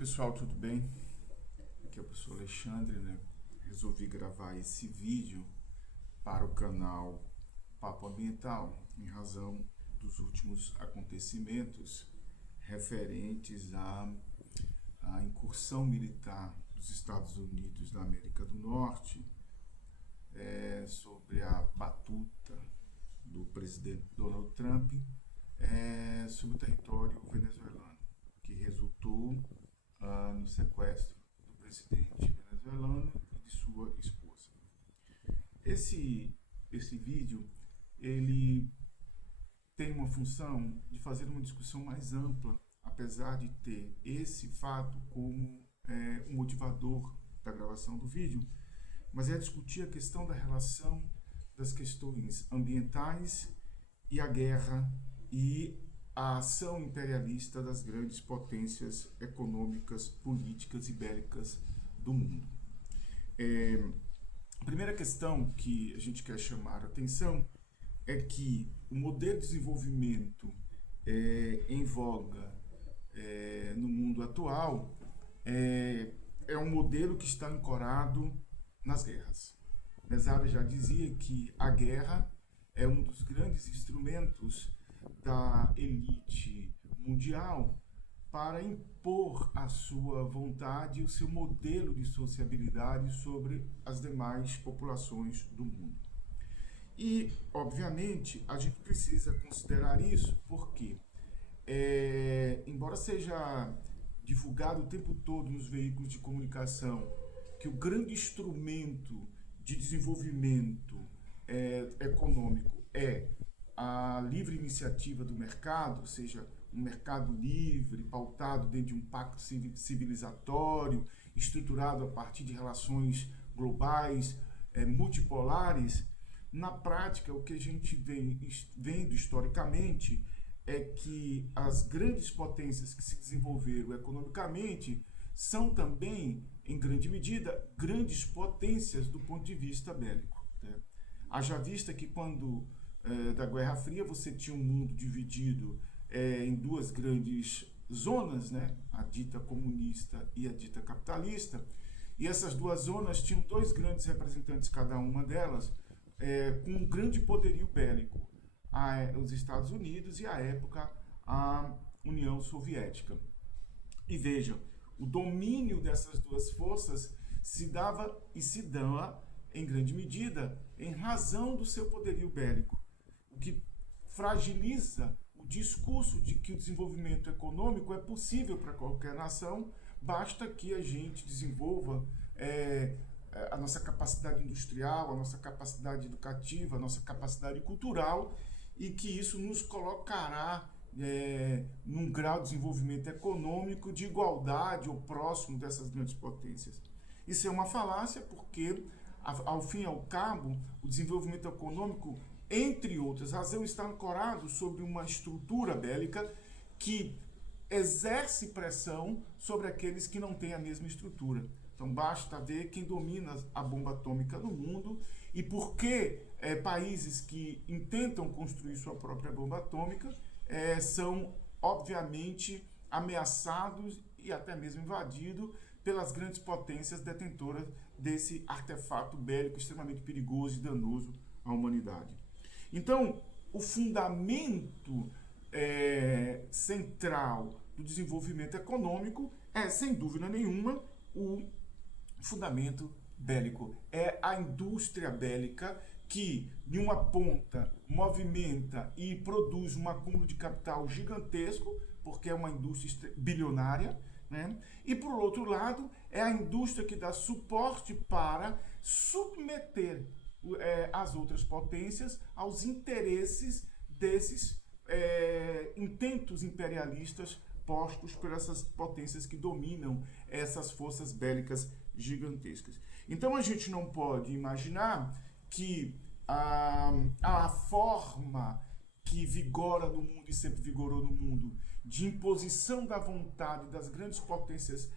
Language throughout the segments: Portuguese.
Pessoal, tudo bem? Aqui é o professor Alexandre, né? Resolvi gravar esse vídeo para o canal Papo Ambiental, em razão dos últimos acontecimentos referentes à incursão militar dos Estados Unidos da América do Norte sobre a batuta do presidente Donald Trump sobre o território venezuelano, que resultou no sequestro do presidente venezuelano e de sua esposa. Esse vídeo ele tem uma função de fazer uma discussão mais ampla, apesar de ter esse fato como um motivador da gravação do vídeo, mas é discutir a questão da relação das questões ambientais e a guerra e a ação imperialista das grandes potências econômicas, políticas e bélicas do mundo. A primeira questão que a gente quer chamar a atenção é que o modelo de desenvolvimento em voga no mundo atual é um modelo que está ancorado nas guerras. Mesada já dizia que a guerra é um dos grandes instrumentos da elite mundial para impor a sua vontade e o seu modelo de sociabilidade sobre as demais populações do mundo. E, obviamente, a gente precisa considerar isso porque, embora seja divulgado o tempo todo nos veículos de comunicação que o grande instrumento de desenvolvimento econômico é a livre iniciativa do mercado, ou seja, um mercado livre, pautado dentro de um pacto civilizatório, estruturado a partir de relações globais, multipolares. Na prática, o que a gente vem vendo historicamente é que as grandes potências que se desenvolveram economicamente são também, em grande medida, grandes potências do ponto de vista bélico, né? Haja vista que quando da Guerra Fria você tinha um mundo dividido em duas grandes zonas, né? A dita comunista e a dita capitalista, e essas duas zonas tinham dois grandes representantes, cada uma delas, com um grande poderio bélico, os Estados Unidos e, à época, a União Soviética. E vejam, o domínio dessas duas forças se dava e se dá, em grande medida, em razão do seu poderio bélico, o que fragiliza o discurso de que o desenvolvimento econômico é possível para qualquer nação, basta que a gente desenvolva a nossa capacidade industrial, a nossa capacidade educativa, a nossa capacidade cultural, e que isso nos colocará num grau de desenvolvimento econômico de igualdade ou próximo dessas grandes potências. Isso é uma falácia porque, ao fim e ao cabo, o desenvolvimento econômico, entre outras razões, está ancorado sobre uma estrutura bélica que exerce pressão sobre aqueles que não têm a mesma estrutura. Então basta ver quem domina a bomba atômica no mundo e por que países que intentam construir sua própria bomba atômica são, obviamente, ameaçados e até mesmo invadidos pelas grandes potências detentoras desse artefato bélico extremamente perigoso e danoso à humanidade. Então, o fundamento central do desenvolvimento econômico é, sem dúvida nenhuma, o fundamento bélico. É a indústria bélica que, de uma ponta, movimenta e produz um acúmulo de capital gigantesco, porque é uma indústria bilionária, né? E, por outro lado, é a indústria que dá suporte para submeter as outras potências aos interesses desses intentos imperialistas postos por essas potências que dominam essas forças bélicas gigantescas. Então a gente não pode imaginar que a forma que vigora no mundo e sempre vigorou no mundo de imposição da vontade das grandes potências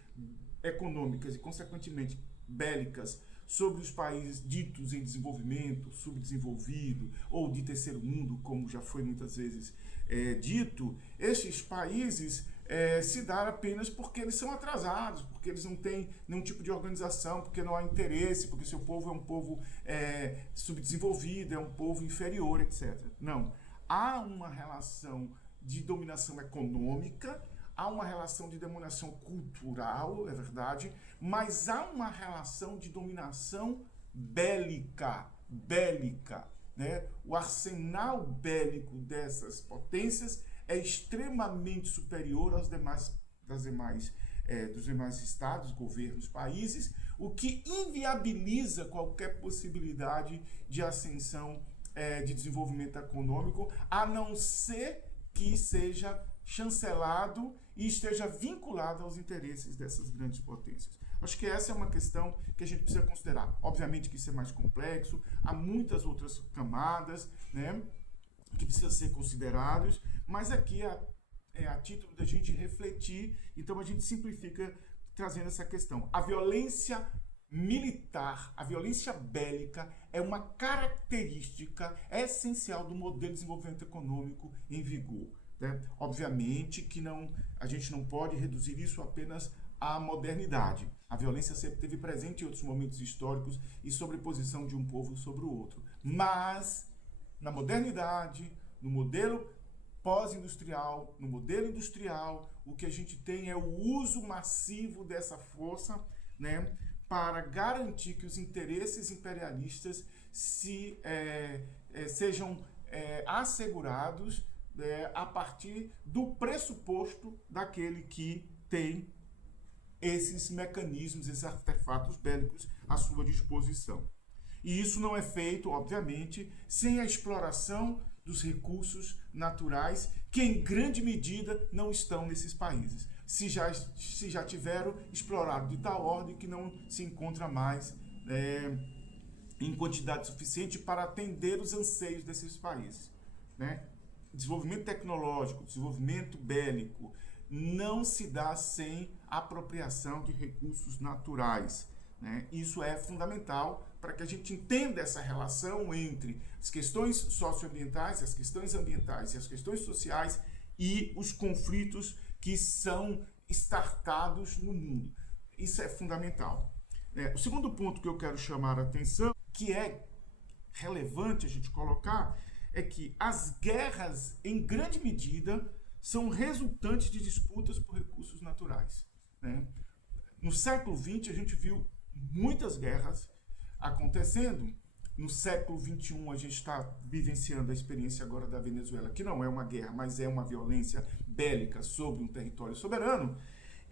econômicas e, consequentemente, bélicas sobre os países ditos em desenvolvimento, subdesenvolvido ou de terceiro mundo, como já foi muitas vezes dito, esses países se dá apenas porque eles são atrasados, porque eles não têm nenhum tipo de organização, porque não há interesse, porque seu povo é um povo subdesenvolvido, é um povo inferior, etc. Não. Há uma relação de dominação econômica, há uma relação de dominação cultural, é verdade, mas há uma relação de dominação bélica, né? O arsenal bélico dessas potências é extremamente superior aos dos demais estados, governos, países, o que inviabiliza qualquer possibilidade de ascensão de desenvolvimento econômico, a não ser que seja chancelado e esteja vinculado aos interesses dessas grandes potências. Acho que essa é uma questão que a gente precisa considerar. Obviamente que isso é mais complexo, há muitas outras camadas, né, que precisam ser considerados, mas aqui é a título da gente refletir, então a gente simplifica trazendo essa questão. A violência militar, a violência bélica é uma característica essencial do modelo de desenvolvimento econômico em vigor. Né? Obviamente que a gente não pode reduzir isso apenas à modernidade. A violência sempre esteve presente em outros momentos históricos e sobreposição de um povo sobre o outro. Mas, na modernidade, no modelo pós-industrial, no modelo industrial, o que a gente tem é o uso massivo dessa força, né, para garantir que os interesses imperialistas sejam assegurados a partir do pressuposto daquele que tem esses mecanismos, esses artefatos bélicos à sua disposição. E isso não é feito, obviamente, sem a exploração dos recursos naturais, que em grande medida não estão nesses países. Se já tiveram explorado de tal ordem que não se encontra mais em quantidade suficiente para atender os anseios desses países. Né? Desenvolvimento tecnológico, desenvolvimento bélico, não se dá sem apropriação de recursos naturais. Né? Isso é fundamental para que a gente entenda essa relação entre as questões socioambientais, as questões ambientais e as questões sociais e os conflitos que são startados no mundo. Isso é fundamental. O segundo ponto que eu quero chamar a atenção, que é relevante a gente colocar, é que as guerras, em grande medida, são resultantes de disputas por recursos naturais. Né? No século XX, a gente viu muitas guerras acontecendo. No século XXI, a gente está vivenciando a experiência agora da Venezuela, que não é uma guerra, mas é uma violência bélica sobre um território soberano,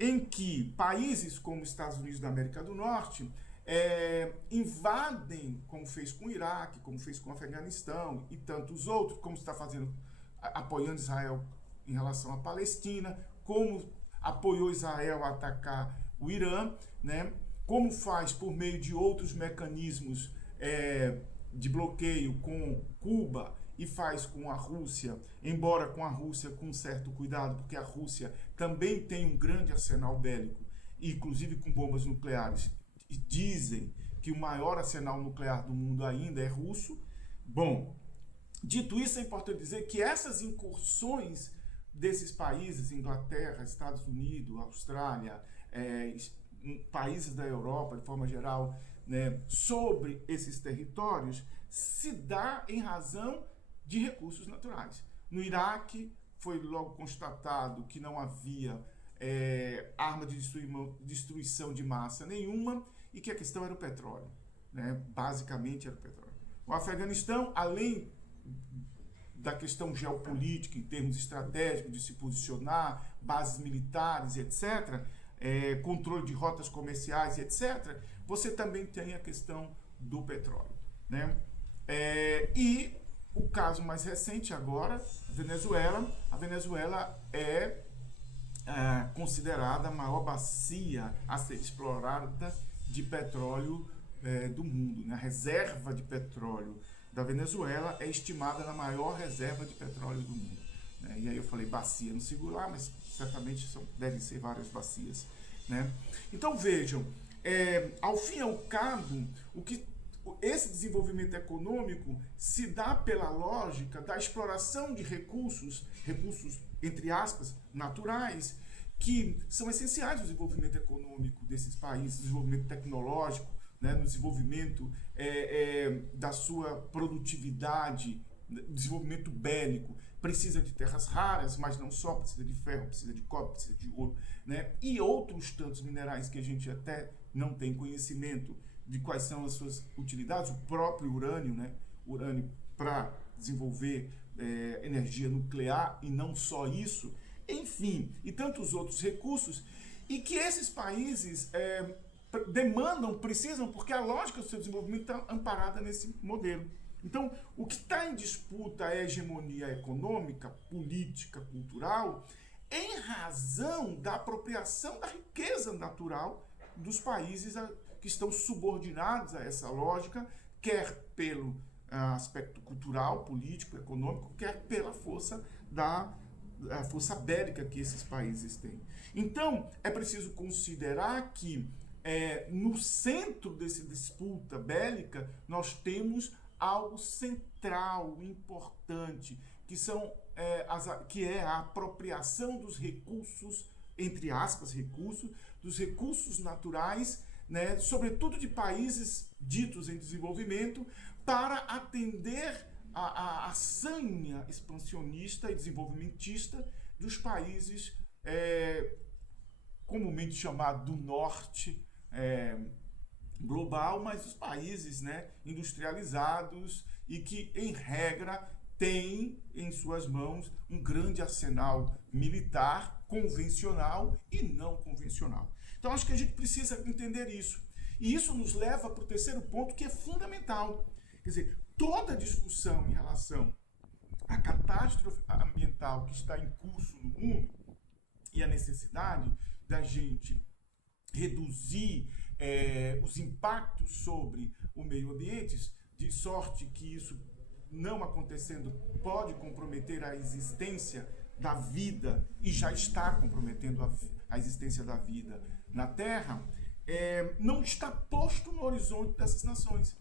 em que países como os Estados Unidos da América do Norte invadem, como fez com o Iraque, como fez com o Afeganistão e tantos outros, como está fazendo, apoiando Israel em relação à Palestina, como apoiou Israel a atacar o Irã, né? Como faz por meio de outros mecanismos de bloqueio com Cuba e faz com a Rússia, embora com a Rússia com certo cuidado, porque a Rússia também tem um grande arsenal bélico, inclusive com bombas nucleares, e dizem que o maior arsenal nuclear do mundo ainda é russo. Bom, dito isso, é importante dizer que essas incursões desses países, Inglaterra, Estados Unidos, Austrália, países da Europa, de forma geral, né, sobre esses territórios, se dá em razão de recursos naturais. No Iraque, foi logo constatado que não havia arma de destruição de massa nenhuma e que a questão era o petróleo. Né? Basicamente era o petróleo. O Afeganistão, além da questão geopolítica, em termos estratégicos, de se posicionar, bases militares, etc., controle de rotas comerciais, etc., você também tem a questão do petróleo. Né? E o caso mais recente agora, a Venezuela é considerada a maior bacia a ser explorada de petróleo do mundo. Né? A reserva de petróleo da Venezuela é estimada na maior reserva de petróleo do mundo. Né? E aí eu falei bacia no singular, mas certamente devem ser várias bacias. Né? Então vejam, ao fim e ao cabo, esse desenvolvimento econômico se dá pela lógica da exploração de recursos entre aspas, naturais, que são essenciais no desenvolvimento econômico desses países, no desenvolvimento tecnológico, né, no desenvolvimento da sua produtividade, desenvolvimento bélico. Precisa de terras raras, mas não só, precisa de ferro, precisa de cobre, precisa de ouro, né, e outros tantos minerais que a gente até não tem conhecimento de quais são as suas utilidades, o próprio urânio, né, urânio para desenvolver energia nuclear e não só isso, enfim, e tantos outros recursos, e que esses países demandam, precisam, porque a lógica do seu desenvolvimento está amparada nesse modelo. Então, o que está em disputa é a hegemonia econômica, política, cultural, em razão da apropriação da riqueza natural dos países que estão subordinados a essa lógica, quer pelo aspecto cultural, político, econômico, quer pela força a força bélica que esses países têm. Então, é preciso considerar que no centro dessa disputa bélica nós temos algo central, importante, que é a apropriação dos recursos, entre aspas, dos recursos naturais, né, sobretudo de países ditos em desenvolvimento, para atender a sanha expansionista e desenvolvimentista dos países comumente chamados do norte global, mas os países, né, industrializados e que, em regra, têm em suas mãos um grande arsenal militar, convencional e não convencional. Então, acho que a gente precisa entender isso. E isso nos leva para o terceiro ponto, que é fundamental. Quer dizer, toda discussão em relação à catástrofe ambiental que está em curso no mundo e a necessidade da gente reduzir os impactos sobre o meio ambiente, de sorte que isso não acontecendo pode comprometer a existência da vida e já está comprometendo a existência da vida na Terra, não está posto no horizonte dessas nações.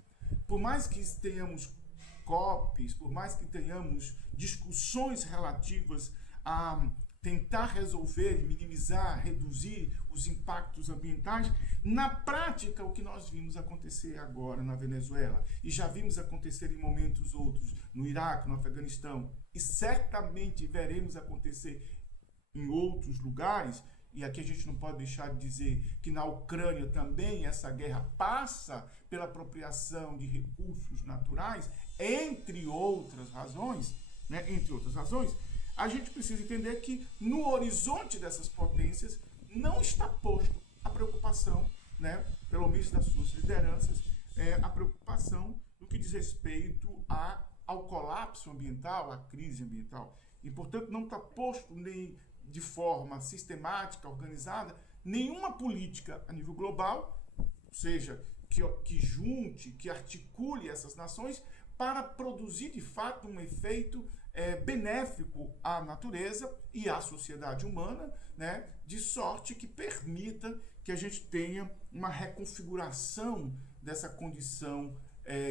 Por mais que tenhamos COPs, por mais que tenhamos discussões relativas a tentar resolver, minimizar, reduzir os impactos ambientais, na prática, o que nós vimos acontecer agora na Venezuela, e já vimos acontecer em momentos outros, no Iraque, no Afeganistão, e certamente veremos acontecer em outros lugares, e aqui a gente não pode deixar de dizer que na Ucrânia também essa guerra passa pela apropriação de recursos naturais, entre outras razões, né, a gente precisa entender que no horizonte dessas potências não está posto a preocupação, né, pelo menos das suas lideranças, a preocupação no que diz respeito ao colapso ambiental, à crise ambiental. E, portanto, não está posto nem de forma sistemática, organizada, nenhuma política a nível global, ou seja, que junte, que articule essas nações para produzir, de fato, um efeito benéfico à natureza e à sociedade humana, né, de sorte que permita que a gente tenha uma reconfiguração dessa condição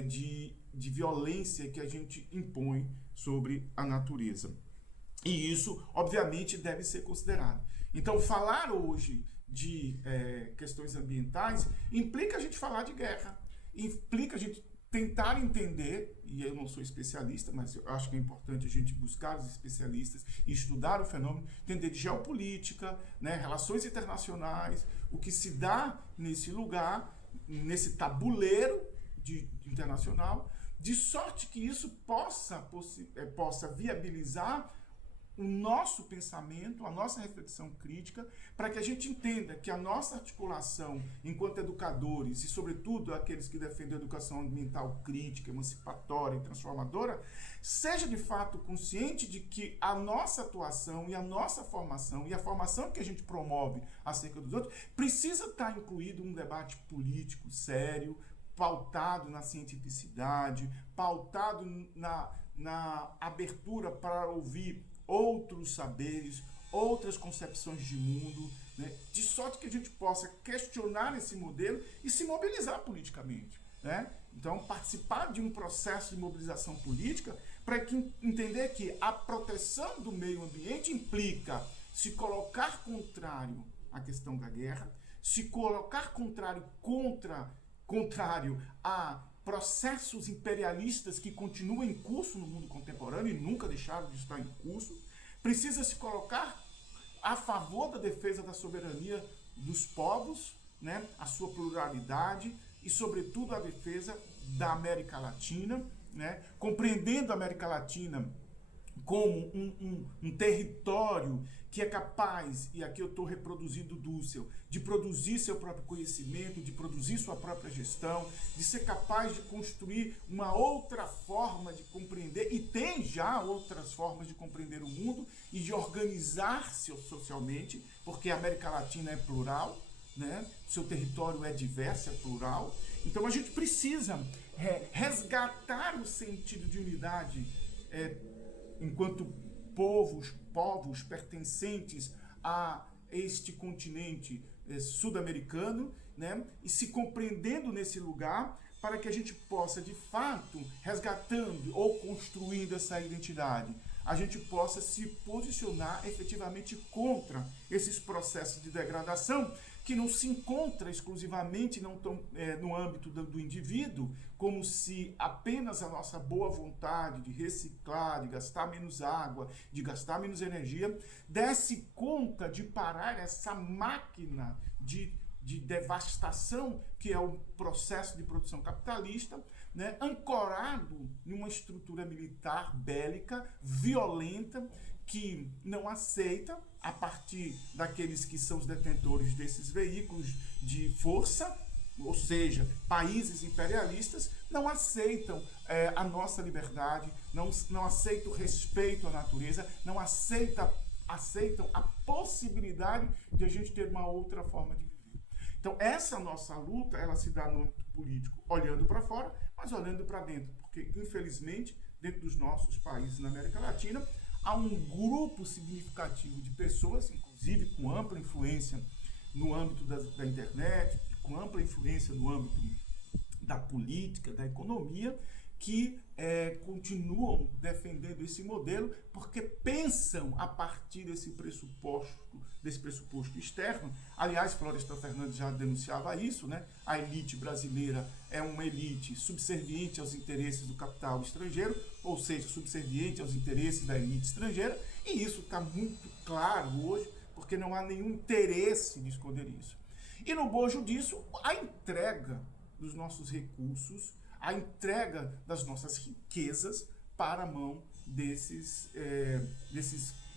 de violência que a gente impõe sobre a natureza. E isso, obviamente, deve ser considerado. Então, falar hoje de questões ambientais implica a gente falar de guerra, implica a gente tentar entender, e eu não sou especialista, mas eu acho que é importante a gente buscar os especialistas e estudar o fenômeno, entender de geopolítica, né, relações internacionais, o que se dá nesse lugar, nesse tabuleiro internacional, de sorte que isso possa viabilizar o nosso pensamento, a nossa reflexão crítica, para que a gente entenda que a nossa articulação enquanto educadores, e sobretudo aqueles que defendem a educação ambiental crítica, emancipatória e transformadora, seja de fato consciente de que a nossa atuação e a nossa formação, e a formação que a gente promove acerca dos outros, precisa estar incluído um debate político sério, pautado na cientificidade, pautado na abertura para ouvir outros saberes, outras concepções de mundo, né? De sorte que a gente possa questionar esse modelo e se mobilizar politicamente, né? Então, participar de um processo de mobilização política para entender que a proteção do meio ambiente implica se colocar contrário à questão da guerra, se colocar contrário a processos imperialistas que continuam em curso no mundo contemporâneo e nunca deixaram de estar em curso, precisa se colocar a favor da defesa da soberania dos povos, né, a sua pluralidade e, sobretudo, a defesa da América Latina, né, compreendendo a América Latina como um território que é capaz, e aqui eu estou reproduzindo Dussel, de produzir seu próprio conhecimento, de produzir sua própria gestão, de ser capaz de construir uma outra forma de compreender, e tem já outras formas de compreender o mundo e de organizar-se socialmente, porque a América Latina é plural, né? Seu território é diverso, é plural. Então a gente precisa resgatar o sentido de unidade enquanto povos pertencentes a este continente sul-americano, né? E se compreendendo nesse lugar para que a gente possa, de fato, resgatando ou construindo essa identidade, a gente possa se posicionar efetivamente contra esses processos de degradação que não se encontra exclusivamente no âmbito do indivíduo, como se apenas a nossa boa vontade de reciclar, de gastar menos água, de gastar menos energia, desse conta de parar essa máquina de devastação que é o processo de produção capitalista, né, ancorado em uma estrutura militar bélica, violenta, que não aceita, a partir daqueles que são os detentores desses veículos de força, ou seja, países imperialistas, não aceitam a nossa liberdade, não aceitam o respeito à natureza, não aceitam a possibilidade de a gente ter uma outra forma de viver. Então, essa nossa luta, ela se dá no âmbito político, olhando para fora, mas olhando para dentro, porque, infelizmente, dentro dos nossos países na América Latina, há um grupo significativo de pessoas, inclusive com ampla influência no âmbito da internet, com ampla influência no âmbito da política, da economia, que continuam defendendo esse modelo porque pensam a partir desse pressuposto externo. Aliás, Florestan Fernandes já denunciava isso, né? A elite brasileira é uma elite subserviente aos interesses do capital estrangeiro, ou seja, subserviente aos interesses da elite estrangeira, e isso está muito claro hoje, porque não há nenhum interesse de esconder isso. E no bojo disso, a entrega dos nossos recursos, a entrega das nossas riquezas para a mão desses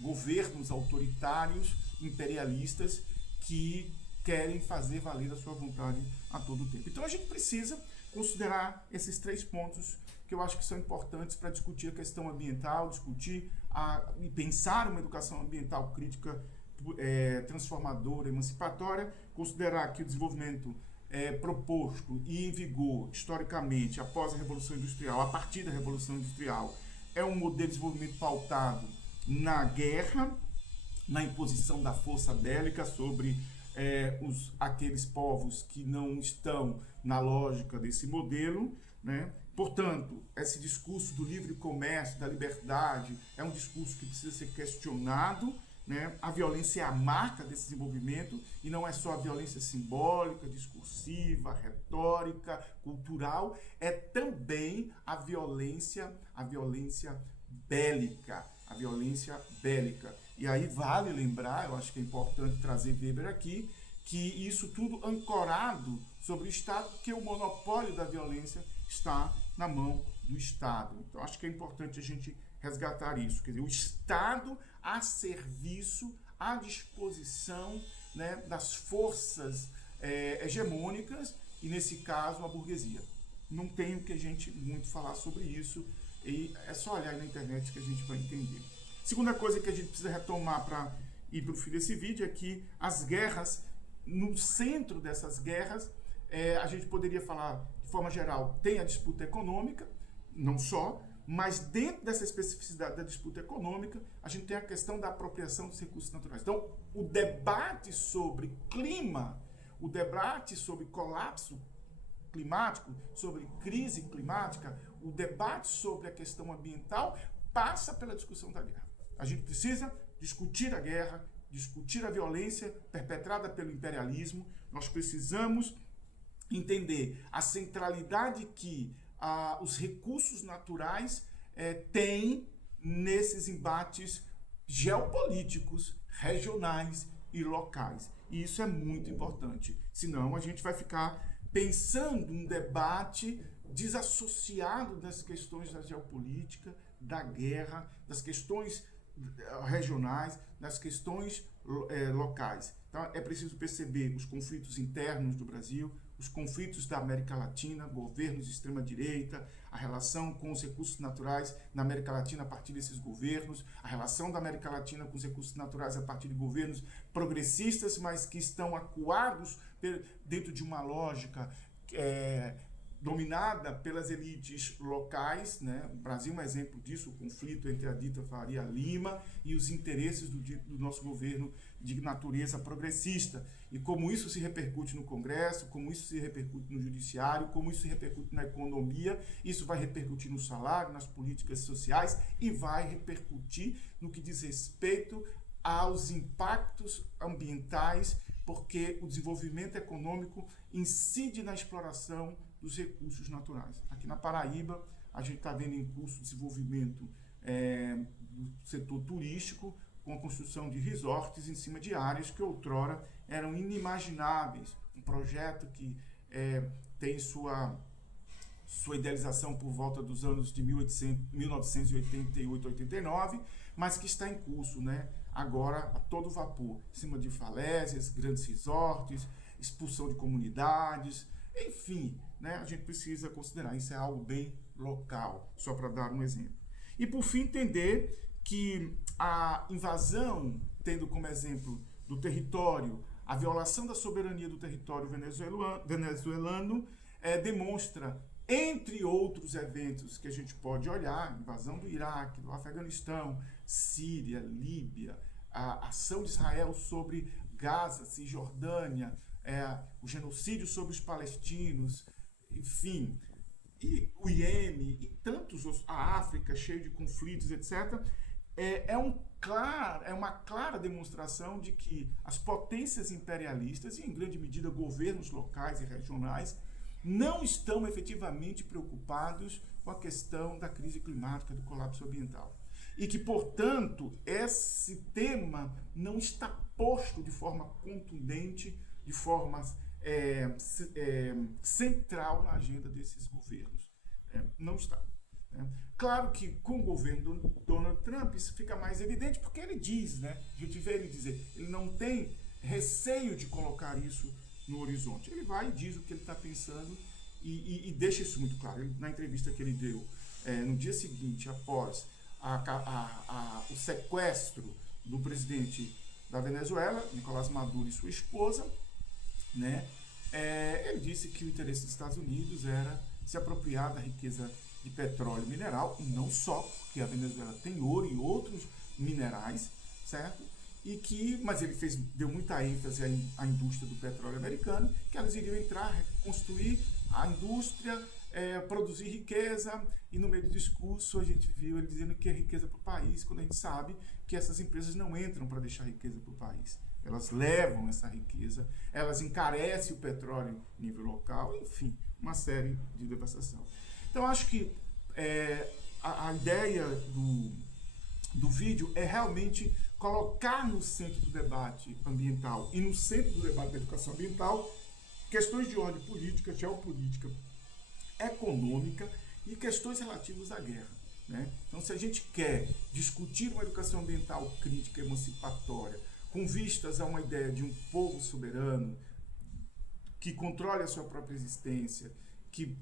governos autoritários, imperialistas, que querem fazer valer a sua vontade a todo tempo. Então a gente precisa considerar esses 3 pontos que eu acho que são importantes para discutir a questão ambiental, discutir e pensar uma educação ambiental crítica, transformadora, emancipatória, considerar que o desenvolvimento proposto e em vigor historicamente após a Revolução Industrial, a partir da Revolução Industrial, é um modelo de desenvolvimento pautado na guerra, na imposição da força bélica sobre aqueles povos que não estão na lógica desse modelo, né? Portanto, esse discurso do livre comércio, da liberdade, é um discurso que precisa ser questionado, né? A violência é a marca desse desenvolvimento e não é só a violência simbólica, discursiva, retórica, cultural, é também a violência bélica, E aí vale lembrar, eu acho que é importante trazer Weber aqui, que isso tudo ancorado sobre o Estado, porque o monopólio da violência está na mão do Estado. Então acho que é importante a gente resgatar isso, quer dizer, o Estado a serviço, à disposição, né, das forças hegemônicas e, nesse caso, a burguesia. Não tem o que a gente muito falar sobre isso e é só olhar aí na internet que a gente vai entender. Segunda coisa que a gente precisa retomar para ir para o fim desse vídeo é que as guerras, no centro dessas guerras, a gente poderia falar, de forma geral, tem a disputa econômica, não só, Mas dentro dessa especificidade da disputa econômica, a gente tem a questão da apropriação dos recursos naturais. Então, o debate sobre clima, o debate sobre colapso climático, sobre crise climática, o debate sobre a questão ambiental passa pela discussão da guerra. A gente precisa discutir a guerra, discutir a violência perpetrada pelo imperialismo. Nós precisamos entender a centralidade que os recursos naturais têm nesses embates geopolíticos, regionais e locais. E isso é muito importante. Senão a gente vai ficar pensando um debate desassociado das questões da geopolítica, da guerra, das questões regionais, das questões locais. Então é preciso perceber os conflitos internos do Brasil, os conflitos da América Latina, governos de extrema-direita, a relação com os recursos naturais na América Latina a partir desses governos, a relação da América Latina com os recursos naturais a partir de governos progressistas, mas que estão acuados dentro de uma lógica dominada pelas elites locais, né? O Brasil é um exemplo disso, o conflito entre a dita Faria Lima e os interesses do nosso governo de natureza progressista. E como isso se repercute no Congresso, como isso se repercute no Judiciário, como isso se repercute na economia, isso vai repercutir no salário, nas políticas sociais e vai repercutir no que diz respeito aos impactos ambientais, porque o desenvolvimento econômico incide na exploração dos recursos naturais. Aqui na Paraíba, a gente está vendo em curso de desenvolvimento do setor turístico, com a construção de resorts em cima de áreas que outrora eram inimagináveis. Um projeto que tem sua idealização por volta dos anos de 1988, 89, mas que está em curso, né? Agora a todo vapor, em cima de falésias, grandes resorts, expulsão de comunidades, enfim, né? A gente precisa considerar isso é algo bem local, só para dar um exemplo. E por fim entender que a invasão, tendo como exemplo do território, a violação da soberania do território venezuelano, demonstra, entre outros eventos que a gente pode olhar, invasão do Iraque, do Afeganistão, Síria, Líbia, a ação de Israel sobre Gaza, Cisjordânia, o genocídio sobre os palestinos, enfim, e o Iêmen e tantos outros, a África cheia de conflitos, etc., é uma clara demonstração de que as potências imperialistas, e em grande medida governos locais e regionais, não estão efetivamente preocupados com a questão da crise climática, do colapso ambiental. E que, portanto, esse tema não está posto de forma contundente, de forma central na agenda desses governos. Não está. Claro que com o governo do Donald Trump isso fica mais evidente, porque ele diz, né? A gente vê ele dizer, ele não tem receio de colocar isso no horizonte. Ele vai e diz o que ele está pensando e deixa isso muito claro. Ele, na entrevista que ele deu no dia seguinte, após o sequestro do presidente da Venezuela, Nicolás Maduro e sua esposa, né? Ele disse que o interesse dos Estados Unidos era se apropriar da riqueza de petróleo e mineral, e não só, porque a Venezuela tem ouro e outros minerais, certo? Mas ele deu muita ênfase à indústria do petróleo americano, que elas iriam entrar, reconstruir a indústria, produzir riqueza, e no meio do discurso a gente viu ele dizendo que é riqueza para o país, quando a gente sabe que essas empresas não entram para deixar riqueza para o país. Elas levam essa riqueza, elas encarecem o petróleo em nível local, enfim, uma série de devastação. Então, acho que a ideia do vídeo é realmente colocar no centro do debate ambiental e no centro do debate da educação ambiental questões de ordem política, geopolítica, econômica e questões relativas à guerra, né? Então, se a gente quer discutir uma educação ambiental crítica, emancipatória, com vistas a uma ideia de um povo soberano, que controle a sua própria existência, que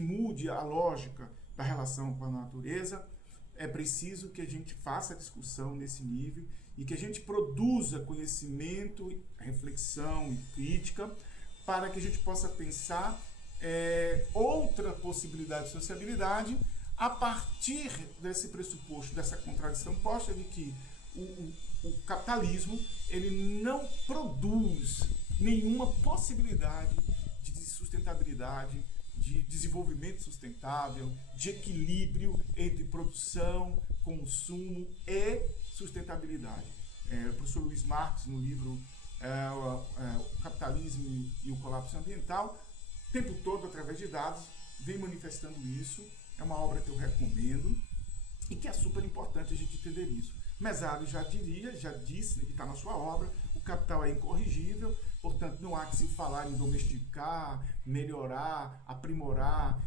mude a lógica da relação com a natureza, é preciso que a gente faça a discussão nesse nível e que a gente produza conhecimento, reflexão e crítica para que a gente possa pensar outra possibilidade de sociabilidade a partir desse pressuposto, dessa contradição posta de que o capitalismo ele não produz nenhuma possibilidade de sustentabilidade, de desenvolvimento sustentável, de equilíbrio entre produção, consumo e sustentabilidade. O professor Luiz Marx, no livro O Capitalismo e o Colapso Ambiental, o tempo todo, através de dados, vem manifestando isso. É uma obra que eu recomendo e que é super importante a gente entender isso. Mesário já disse, e está na sua obra, o capital é incorrigível, portanto não há que se falar em domesticar, melhorar, aprimorar,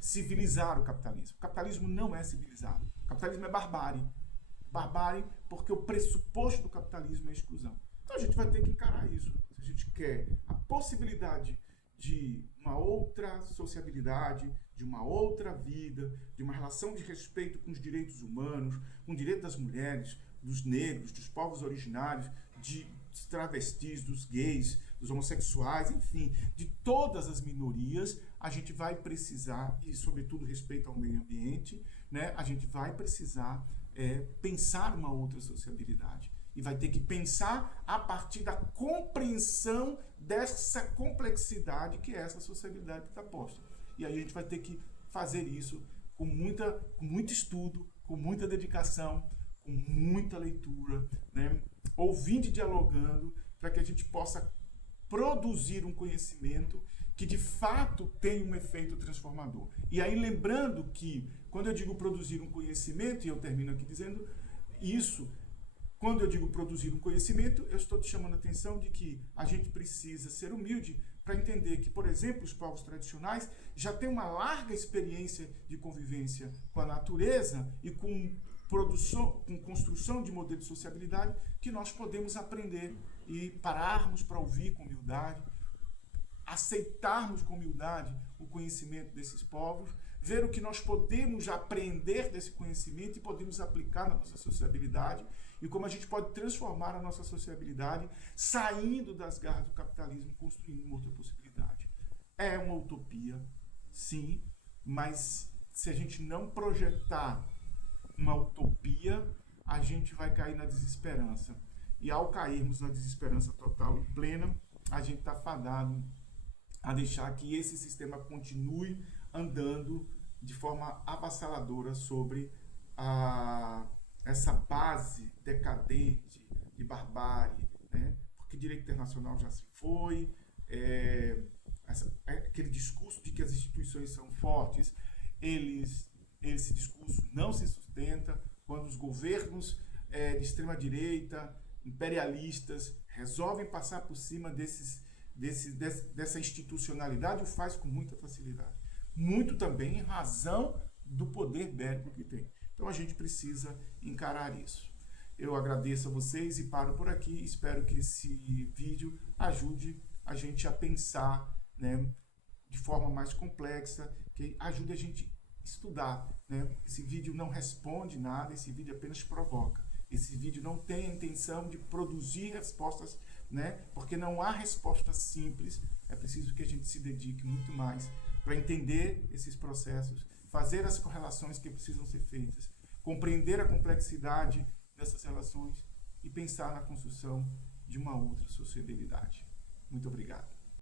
civilizar o capitalismo. O capitalismo não é civilizado. O capitalismo é barbárie. Barbárie porque o pressuposto do capitalismo é a exclusão. Então a gente vai ter que encarar isso. Se a gente quer a possibilidade de uma outra sociabilidade, de uma outra vida, de uma relação de respeito com os direitos humanos, com o direito das mulheres, dos negros, dos povos originários, dos travestis, dos gays, dos homossexuais, enfim, de todas as minorias, a gente vai precisar, e sobretudo respeito ao meio ambiente, né, a gente vai precisar pensar uma outra sociabilidade. E vai ter que pensar a partir da compreensão dessa complexidade que é essa sociabilidade que está posta. E aí a gente vai ter que fazer isso com muito estudo, com muita dedicação, com muita leitura, né? Ouvindo e dialogando, para que a gente possa produzir um conhecimento que de fato tem um efeito transformador. E aí lembrando que, quando eu digo produzir um conhecimento, e eu termino aqui dizendo isso, quando eu digo produzir um conhecimento, eu estou te chamando a atenção de que a gente precisa ser humilde para entender que, por exemplo, os povos tradicionais já têm uma larga experiência de convivência com a natureza e com construção de modelo de sociabilidade que nós podemos aprender e pararmos para ouvir com humildade, aceitarmos com humildade o conhecimento desses povos, ver o que nós podemos aprender desse conhecimento e podemos aplicar na nossa sociabilidade e como a gente pode transformar a nossa sociabilidade saindo das garras do capitalismo, construindo uma outra possibilidade. É uma utopia, sim, mas se a gente não projetar uma utopia, a gente vai cair na desesperança. E ao cairmos na desesperança total e plena, a gente está fadado a deixar que esse sistema continue andando de forma avassaladora sobre essa base decadente de barbárie, né? Porque direito internacional já se foi, aquele discurso de que as instituições são fortes, esse discurso não se sustenta quando os governos de extrema-direita, imperialistas, resolvem passar por cima dessa institucionalidade, o faz com muita facilidade. Muito também em razão do poder bélico que tem. Então a gente precisa encarar isso. Eu agradeço a vocês e paro por aqui. Espero que esse vídeo ajude a gente a pensar, né, de forma mais complexa, que ajude a gente a estudar, né? Esse vídeo não responde nada, esse vídeo apenas provoca. Esse vídeo não tem a intenção de produzir respostas, né? Porque não há respostas simples. É preciso que a gente se dedique muito mais para entender esses processos, fazer as correlações que precisam ser feitas, compreender a complexidade dessas relações e pensar na construção de uma outra sociabilidade. Muito obrigado.